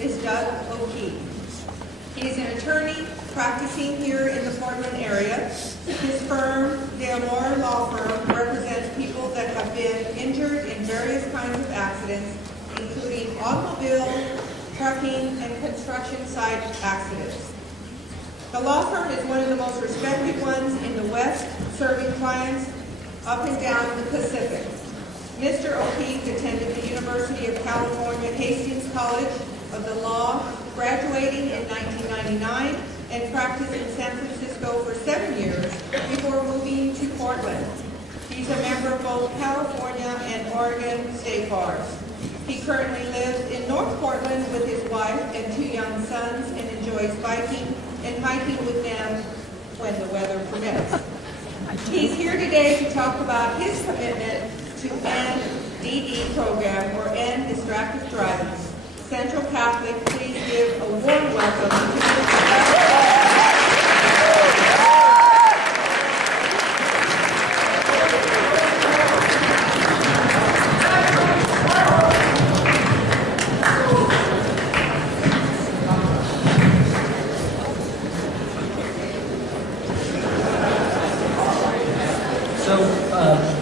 is Doug O'Keefe. He is an attorney practicing here in the Portland area. His firm, the Amore Law Firm, represents people that have been injured in various kinds of accidents, including automobile, trucking, and construction site accidents. The law firm is one of the most respected ones in the West, serving clients up and down the Pacific. Mr. O'Keefe attended the University of California Hastings College of the Law, graduating in 1999, and practiced in San Francisco for 7 years before moving to Portland. He's a member of both California and Oregon state bars. He currently lives in North Portland with his wife and 2 young sons and enjoys biking and hiking with them when the weather permits. He's here today to talk about his commitment to NDD program, or End Distracted Driving. Central Catholic, please give a warm welcome to Mr.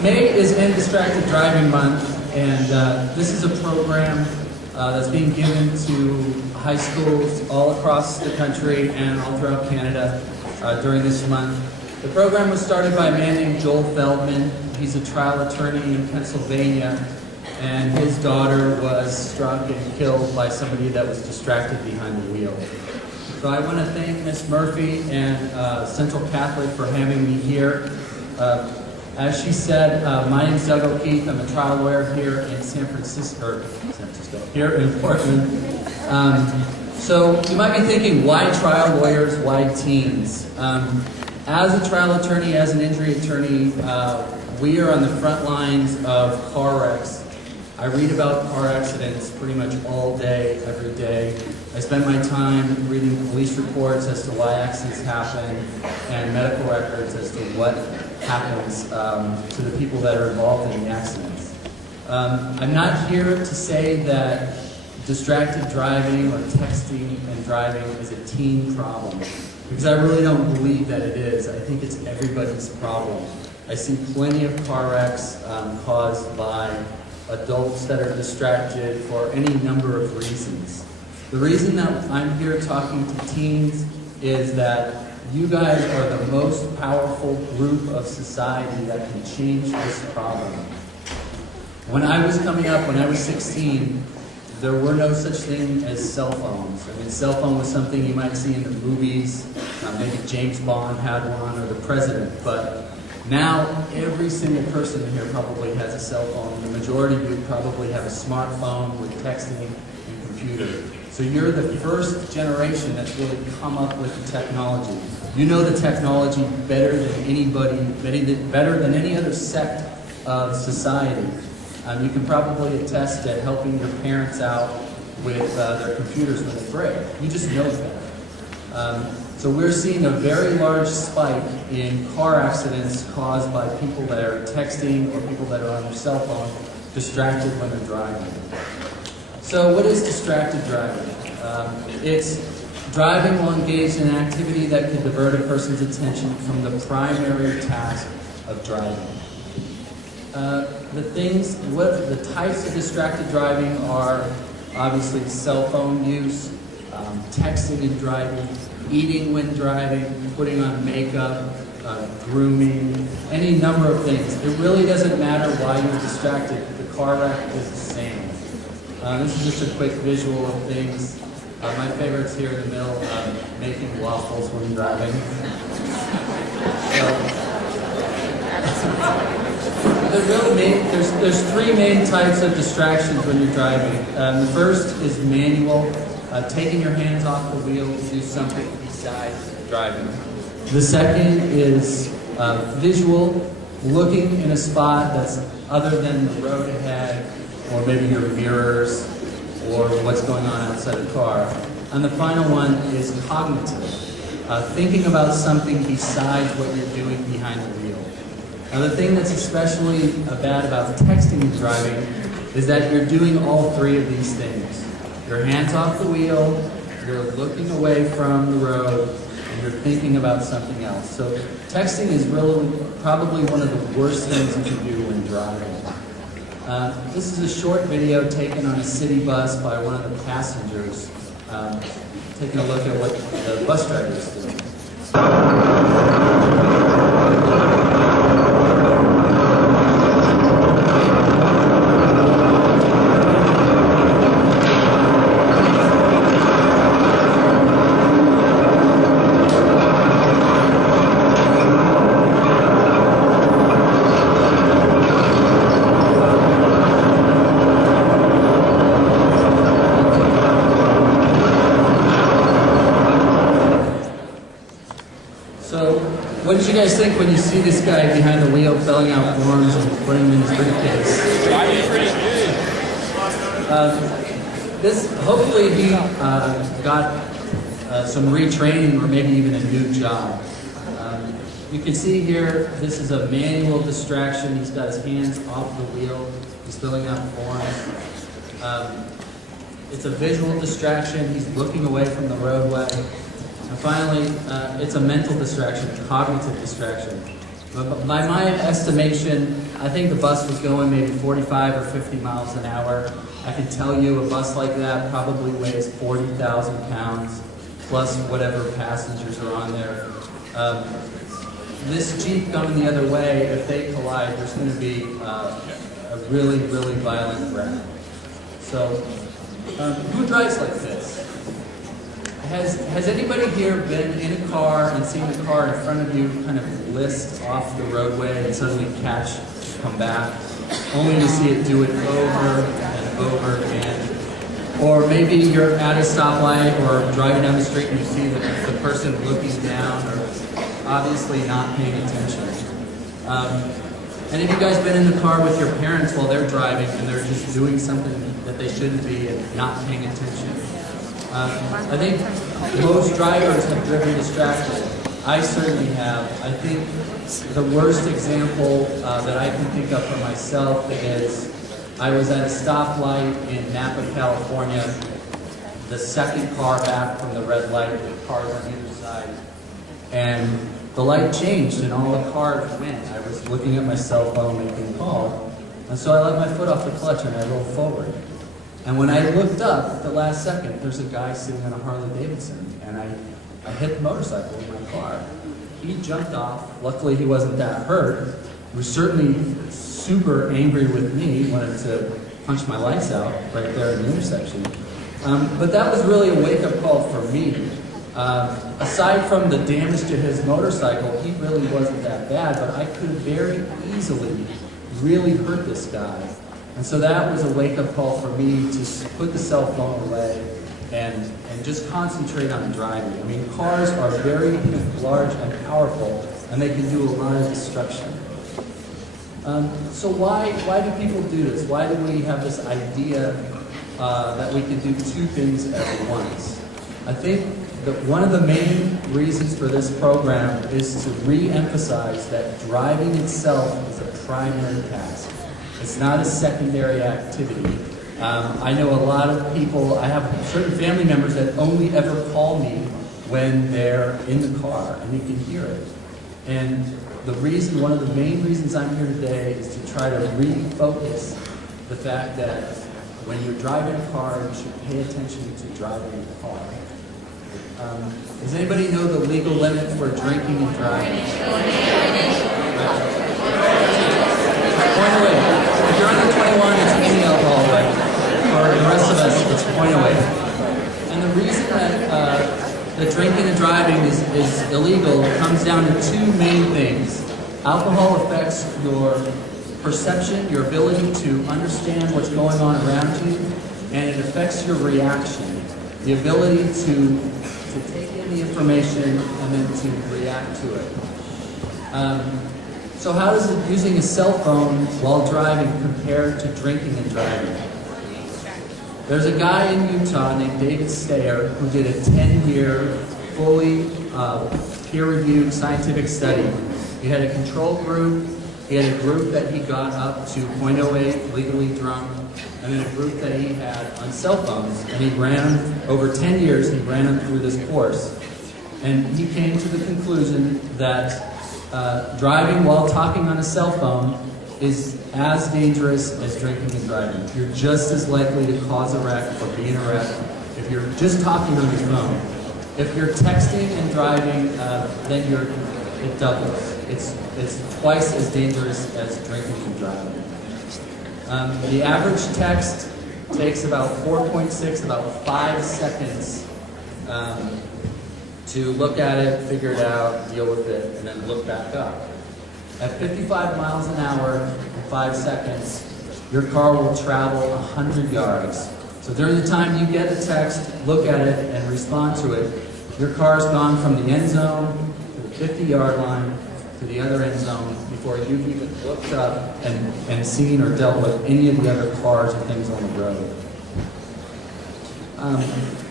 May is End Distracted Driving Month, and this is a program that's being given to high schools all across the country and all throughout Canada during this month. The program was started by a man named Joel Feldman. He's a trial attorney in Pennsylvania, and his daughter was struck and killed by somebody that was distracted behind the wheel. So I want to thank Ms. Murphy and Central Catholic for having me here. As she said, my name is Doug O'Keefe. I'm a trial lawyer here in here in Portland. So you might be thinking, why trial lawyers, why teens? As a trial attorney, as an injury attorney, we are on the front lines of car wrecks. I read about car accidents pretty much all day, every day. I spend my time reading police reports as to why accidents happen and medical records as to what happens to the people that are involved in the accidents. I'm not here to say that distracted driving or texting and driving is a teen problem, because I really don't believe that it is. I think it's everybody's problem. I see plenty of car wrecks caused by adults that are distracted for any number of reasons. The reason that I'm here talking to teens is that you guys are the most powerful group of society that can change this problem. When I was coming up, when I was 16, there were no such thing as cell phones. I mean, cell phone was something you might see in the movies. Maybe James Bond had one, or the president. But now, every single person here probably has a cell phone. The majority of you probably have a smartphone with texting and computer. So you're the first generation that's really come up with the technology. You know the technology better than anybody, better than any other sect of society. You can probably attest to helping your parents out with their computers when they break. You just know better. So we're seeing a very large spike in car accidents caused by people that are texting or people that are on their cell phone, distracted when they're driving. So what is distracted driving? It's driving while engaged in an activity that can divert a person's attention from the primary task of driving. The types of distracted driving are obviously cell phone use, texting and driving, eating when driving, putting on makeup, grooming, any number of things. It really doesn't matter why you're distracted. The car wreck is the same. This is just a quick visual of things. My favorite's here in the middle, making waffles when driving. There's 3 main types of distractions when you're driving. The first is manual, taking your hands off the wheel to do something besides driving. The second is visual, looking in a spot that's other than the road ahead, or maybe your mirrors, or what's going on outside the car. And the final one is cognitive, thinking about something besides what you're doing behind the wheel. Now the thing that's especially bad about texting and driving is that you're doing all 3 of these things. Your hands off the wheel, you're looking away from the road, and you're thinking about something else. So texting is really probably one of the worst things you can do when driving. This is a short video taken on a city bus by one of the passengers, taking a look at what the bus driver is doing. So, what did you guys think when you see this guy behind the wheel filling out forms and putting them in his briefcase? Hopefully he got some retraining or maybe even a new job. You can see here, this is a manual distraction. He's got his hands off the wheel. He's filling out forms. It's a visual distraction. He's looking away from the roadway. And finally, it's a mental distraction, a cognitive distraction. But by my estimation, I think the bus was going maybe 45 or 50 miles an hour. I can tell you a bus like that probably weighs 40,000 pounds, plus whatever passengers are on there. This Jeep coming the other way, if they collide, there's going to be a really, really violent wreck. So, who drives like this? Has anybody here been in a car and seen the car in front of you kind of list off the roadway and suddenly come back, only to see it do it over and over again? Or maybe you're at a stoplight or driving down the street and you see the person looking down or obviously not paying attention. And have you guys been in the car with your parents while they're driving and they're just doing something that they shouldn't be and not paying attention? I think most drivers have driven distracted. I certainly have. I think the worst example that I can think of for myself is I was at a stoplight in Napa, California, the second car back from the red light with cars on either side. And the light changed and all the cars went. I was looking at my cell phone making a call. And so I let my foot off the clutch and I rolled forward. And when I looked up at the last second, there's a guy sitting on a Harley Davidson, and I hit the motorcycle in my car. He jumped off. Luckily, he wasn't that hurt. He was certainly super angry with me, wanted to punch my lights out right there in the intersection. But that was really a wake-up call for me. Aside from the damage to his motorcycle, he really wasn't that bad, but I could very easily really hurt this guy. And so that was a wake-up call for me to put the cell phone away and just concentrate on driving. I mean, cars are very large and powerful, and they can do a lot of destruction. So why do people do this? Why do we have this idea that we can do two things at once? I think that one of the main reasons for this program is to re-emphasize that driving itself is a primary task. It's not a secondary activity. I know a lot of people, I have certain family members that only ever call me when they're in the car, and you can hear it. And one of the main reasons I'm here today is to try to refocus the fact that when you're driving a car, you should pay attention to driving a car. Does anybody know the legal limit for drinking and driving? Point away. If you're under 21, it's any alcohol, but for the rest of us, it's point away. And the reason that drinking and driving is illegal comes down to two main things. Alcohol affects your perception, your ability to understand what's going on around you, and it affects your reaction, the ability to take in the information and then to react to it. So how does using a cell phone while driving compare to drinking and driving? There's a guy in Utah named David Stayer who did a 10-year, fully peer-reviewed scientific study. He had a control group. He had a group that he got up to .08 legally drunk, and in a group that he had on cell phones. And he ran, over 10 years, he ran them through this course. And he came to the conclusion that driving while talking on a cell phone is as dangerous as drinking and driving. You're just as likely to cause a wreck or be in a wreck if you're just talking on your phone. If you're texting and driving, then it doubles. It's twice as dangerous as drinking and driving. The average text takes about 4.6, about 5 seconds to look at it, figure it out, deal with it, and then look back up. At 55 miles an hour in 5 seconds, your car will travel 100 yards. So during the time you get a text, look at it, and respond to it, your car's gone from the end zone to the 50-yard line to the other end zone before you've even looked up and seen or dealt with any of the other cars or things on the road.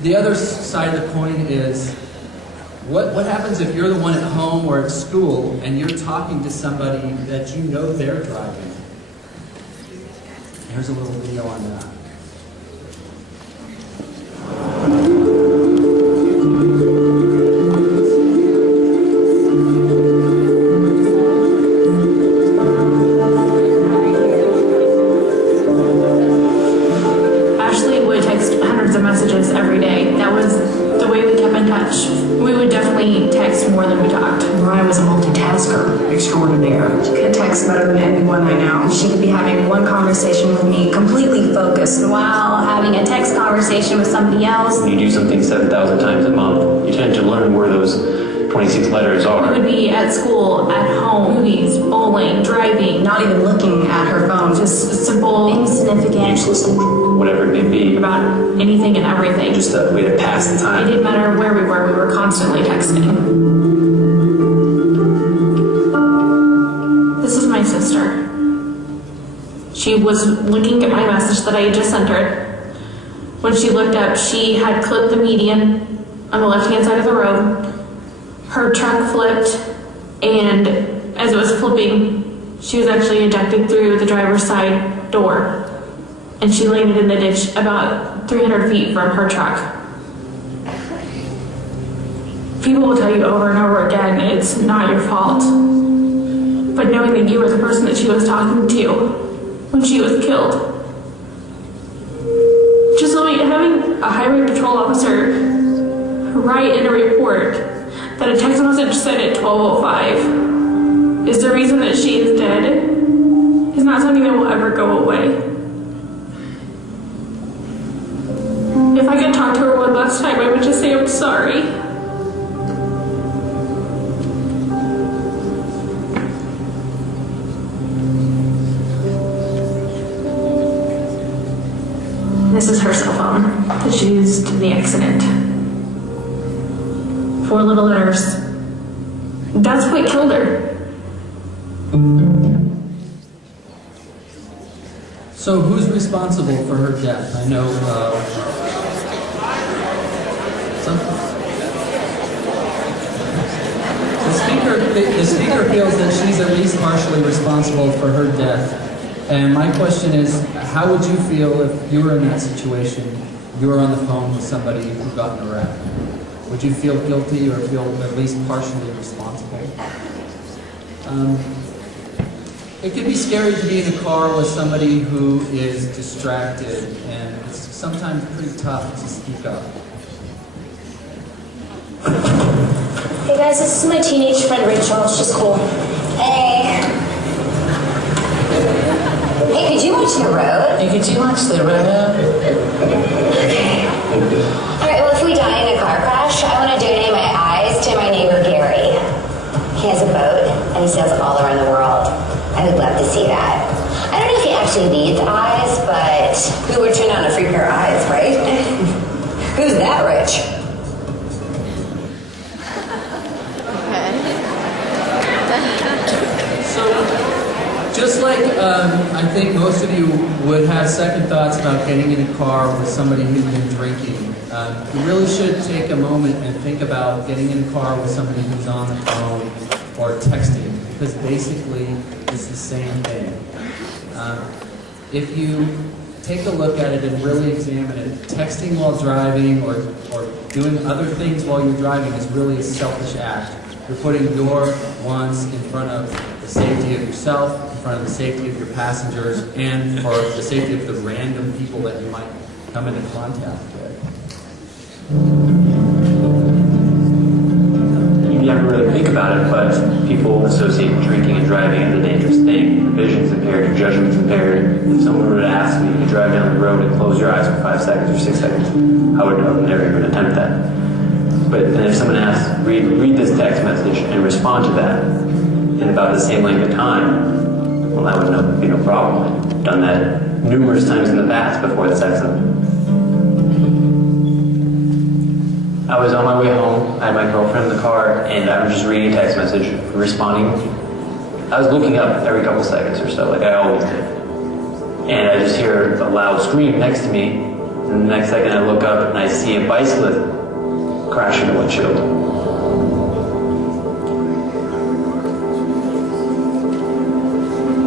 The other side of the coin is, what happens if you're the one at home or at school and you're talking to somebody that you know they're driving? Here's a little video on that. Ashley would text hundreds of messages every day. That was the way we kept in touch. We would definitely text more than we talked. Mariah was a multitasker extraordinaire. She could text better than anyone I know. She could be having one conversation with me, completely focused, while having a text conversation with somebody else. When you do something 7,000 times a month, you tend to learn where those 26 letters are. We would be at school, at home, movies, bowling, driving, not even looking at her phone, just simple, insignificant, useless, whatever it may be. About anything and everything. Just a way to pass the It time. didn't matter where we were constantly texting. This is my sister. She was looking at my message that I had just sent her. When she looked up, she had clipped the median on the left-hand side of the road. Her truck flipped, and as it was flipping, she was actually ejected through the driver's side door, and she landed in the ditch about 300 feet from her truck. People will tell you over and over again, it's not your fault. But knowing that you were the person that she was talking to when she was killed. Just having a highway patrol officer write in a report that a text message sent at 12:05 is the reason that she is dead is not something that will ever go away. If I could talk to her one last time, I would just say I'm sorry. This is her cell phone that she used in the accident. 4 little letters. That's what killed her. So who's responsible for her death? I know the speaker feels that she's at least partially responsible for her death. And my question is, how would you feel if you were in that situation, you were on the phone with somebody who got in a wreck? Would you feel guilty or feel at least partially responsible? It could be scary to be in a car with somebody who is distracted, and it's sometimes pretty tough to speak up. Hey guys, this is my teenage friend Rachel. She's cool. Hey. Hey, could you watch the road? Hey, could you watch the road? Okay. Alright, well, if we die in a car crash, I want to donate my eyes to my neighbor Gary. He has a boat, and he sails all around the world. I would love to see that. I don't know if he actually needs eyes, but who would turn on a free pair of eyes, right? Who's that rich? Just like I think most of you would have second thoughts about getting in a car with somebody who's been drinking, you really should take a moment and think about getting in a car with somebody who's on the phone or texting, because basically it's the same thing. If you take a look at it and really examine it. Texting while driving or doing other things while you're driving is really a selfish act. You're putting your wants in front of the safety of yourself, in front of the safety of your passengers, and for the safety of the random people that you might come into contact with. You never really think about it, but people associate drinking and driving as a dangerous thing. Your vision's impaired, your judgment's impaired. If someone were to ask me to drive down the road and close your eyes for 5 seconds or 6 seconds, I would never even attempt that. But then if someone asks, read this text message and respond to that in about the same length of time, well, that would be no problem. I've done that numerous times in the past before this accident. I was on my way home, I had my girlfriend in the car, and I was just reading a text message, responding. I was looking up every couple seconds or so, like I always did. And I just hear a loud scream next to me, and the next second I look up and I see a bicyclist crash into the windshield.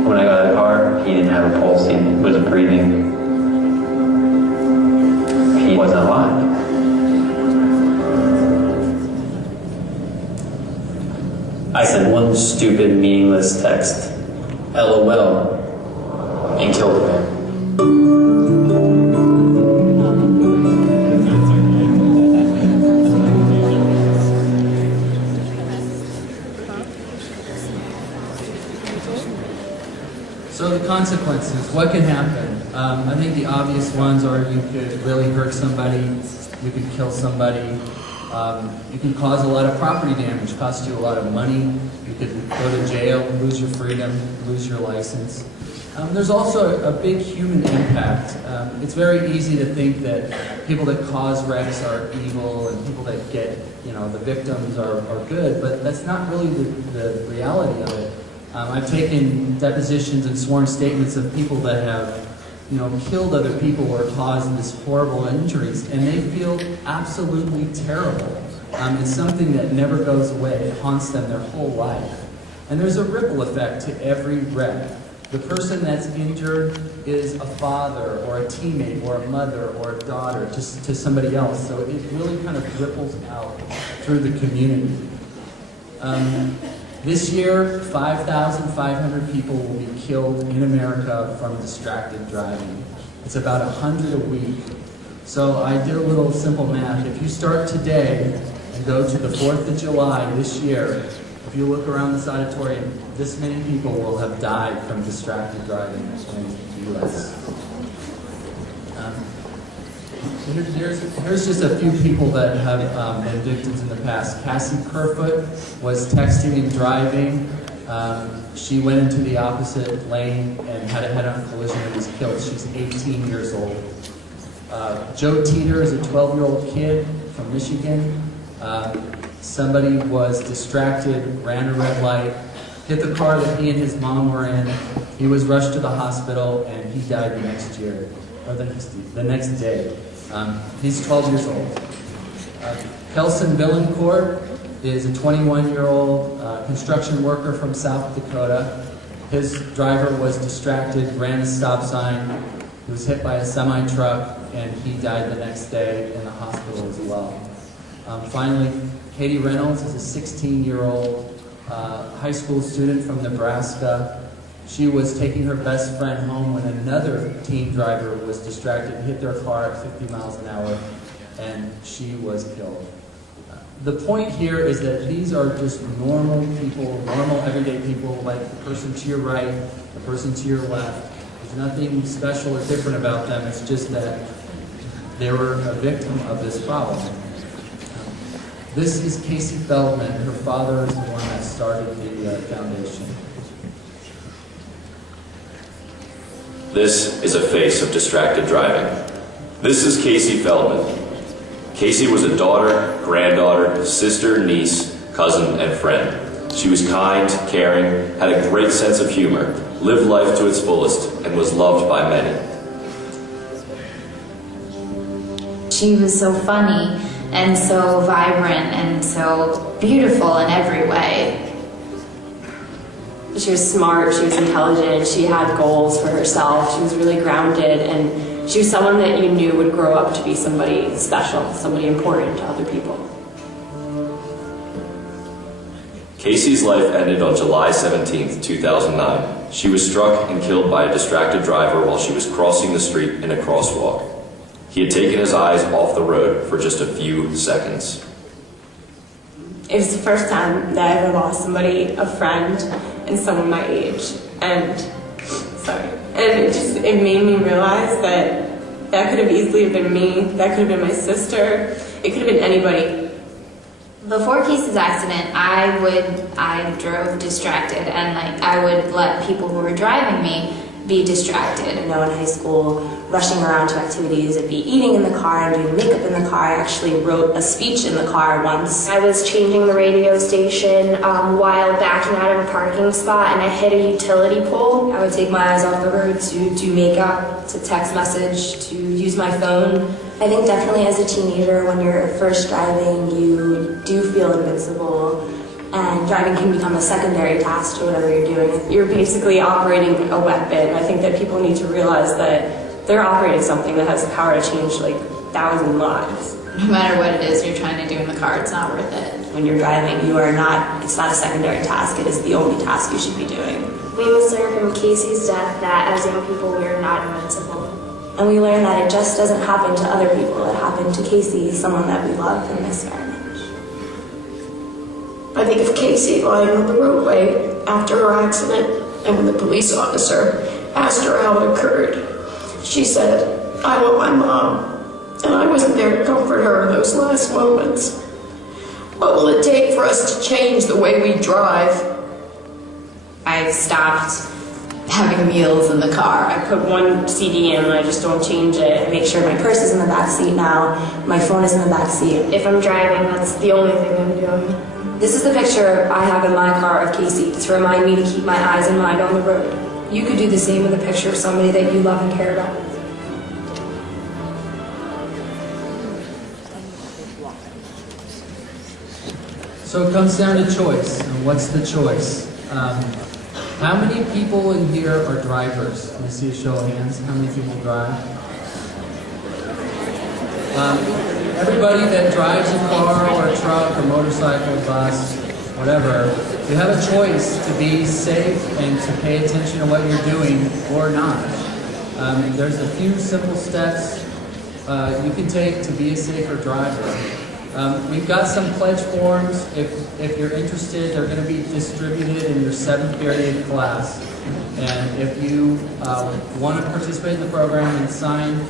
When I got out of the car, he didn't have a pulse, he wasn't breathing. He wasn't alive. I sent one stupid, meaningless text, LOL, and killed the man. So the consequences, what can happen? I think the obvious ones are you could really hurt somebody, you could kill somebody, you can cause a lot of property damage, cost you a lot of money, you could go to jail, lose your freedom, lose your license. There's also a big human impact. It's very easy to think that people that cause wrecks are evil and people that get, the victims are good, but that's not really the reality of it. I've taken depositions and sworn statements of people that have, killed other people or caused this horrible injuries, and they feel absolutely terrible. It's something that never goes away. It haunts them their whole life. And there's a ripple effect to every wreck. The person that's injured is a father or a teammate or a mother or a daughter to somebody else. So it really kind of ripples out through the community. This year, 5,500 people will be killed in America from distracted driving. It's about 100 a week. So I did a little simple math. If you start today and go to the 4th of July this year, if you look around this auditorium, this many people will have died from distracted driving in the U.S. Here's just a few people that have been victims in the past. Cassie Kerfoot was texting and driving. She went into the opposite lane and had a head-on collision and was killed. She's 18 years old. Joe Teeter is a 12-year-old kid from Michigan. Somebody was distracted, ran a red light, hit the car that he and his mom were in. He was rushed to the hospital and he died the next year, or the next day. He's 12 years old. Kelson Billencourt is a 21-year-old construction worker from South Dakota. His driver was distracted, ran a stop sign, he was hit by a semi-truck, and he died the next day in the hospital as well. Finally, Katie Reynolds is a 16-year-old high school student from Nebraska. She was taking her best friend home when another teen driver was distracted and hit their car at 50 miles an hour, and she was killed. The point here is that these are just normal people, normal everyday people, like the person to your right, the person to your left. There's nothing special or different about them. It's just that they were a victim of this problem. This is Casey Feldman. Her father is the one that started the foundation. This is a face of distracted driving. This is Casey Feldman. Casey was a daughter, granddaughter, sister, niece, cousin, and friend. She was kind, caring, had a great sense of humor, lived life to its fullest, and was loved by many. She was so funny and so vibrant and so beautiful in every way. She was smart, she was intelligent, she had goals for herself, she was really grounded, and She was someone that you knew would grow up to be somebody special, somebody important to other people. Casey's life ended on July 17, 2009. She was struck and killed by a distracted driver while she was crossing the street in a crosswalk. He had taken his eyes off the road for just a few seconds. It was the first time that I ever lost somebody, a friend, and someone my age. And it made me realize that could have easily been me, that could have been my sister, it could have been anybody. Before Casey's accident, I drove distracted, and I would let people who were driving me be distracted. In high school, rushing around to activities, I'd be eating in the car and doing makeup in the car. I actually wrote a speech in the car once. I was changing the radio station while backing out of a parking spot, and I hit a utility pole. I would take my eyes off the road to do makeup, to text message, to use my phone. I think definitely as a teenager, when you're first driving, you do feel invincible, and driving can become a secondary task to whatever you're doing. You're basically operating a weapon. I think that people need to realize that they're operating something that has the power to change 1,000 lives. No matter what it is you're trying to do in the car, it's not worth it. When you're driving, it's not a secondary task, it is the only task you should be doing. We must learn from Casey's death that as young people we are not invincible. And we learn that it just doesn't happen to other people, it happened to Casey, someone that we love and miss very much. I think of Casey lying on the roadway after her accident, and when the police officer asked her how it occurred, she said, "I want my mom," and I wasn't there to comfort her in those last moments. What will it take for us to change the way we drive? I stopped having meals in the car. I put one CD in and I just don't change it. I make sure my purse is in the back seat now, my phone is in the back seat. If I'm driving, that's the only thing I'm doing. This is the picture I have in my car of Casey to remind me to keep my eyes and mind on the road. You could do the same with a picture of somebody that you love and care about. So it comes down to choice. And what's the choice? How many people in here are drivers? Let me see a show of hands. How many people drive? Everybody that drives a car or a truck or motorcycle, bus, whatever, you have a choice to be safe and to pay attention to what you're doing or not. There's a few simple steps you can take to be a safer driver. We've got some pledge forms. If you're interested, they're going to be distributed in your 7th period class. And if you want to participate in the program and sign,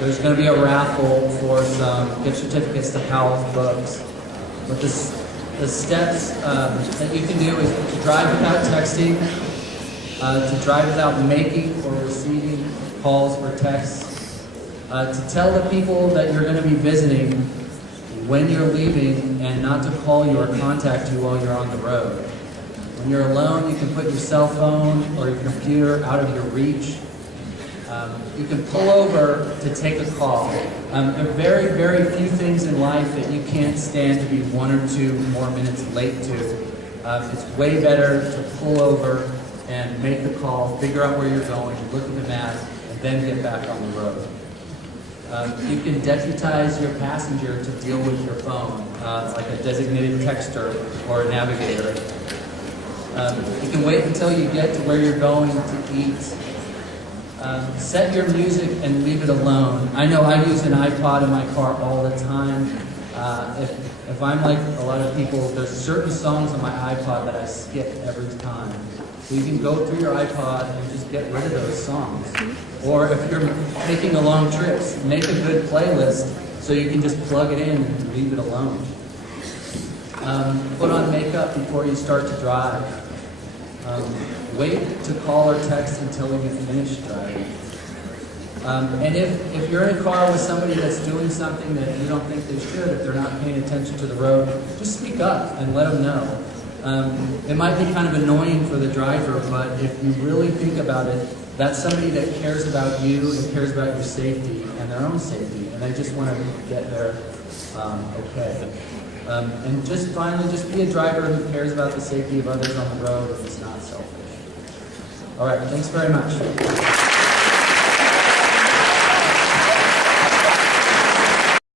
there's going to be a raffle for some gift certificates to Powell's Books. But the steps that you can do is to drive without texting, to drive without making or receiving calls or texts, to tell the people that you're going to be visiting when you're leaving and not to call you or contact you while you're on the road. When you're alone, you can put your cell phone or your computer out of your reach. You can pull over to take a call. There are very, very few things in life that you can't stand to be 1 or 2 more minutes late to. It's way better to pull over and make the call, figure out where you're going, look at the map, and then get back on the road. You can deputize your passenger to deal with your phone, like a designated texter or a navigator. You can wait until you get to where you're going to eat. Set your music and leave it alone. I know I use an iPod in my car all the time. If I'm like a lot of people, there's certain songs on my iPod that I skip every time. So you can go through your iPod and just get rid of those songs. Or if you're taking a long trip, make a good playlist so you can just plug it in and leave it alone. Put on makeup before you start to drive. Wait to call or text until you finish driving. And if you're in a car with somebody that's doing something that you don't think they should, if they're not paying attention to the road, just speak up and let them know. It might be kind of annoying for the driver, but if you really think about it, that's somebody that cares about you and cares about your safety and their own safety, and they just want to get there okay. And just finally, just be a driver who cares about the safety of others on the road and is not selfish. All right, thanks very much.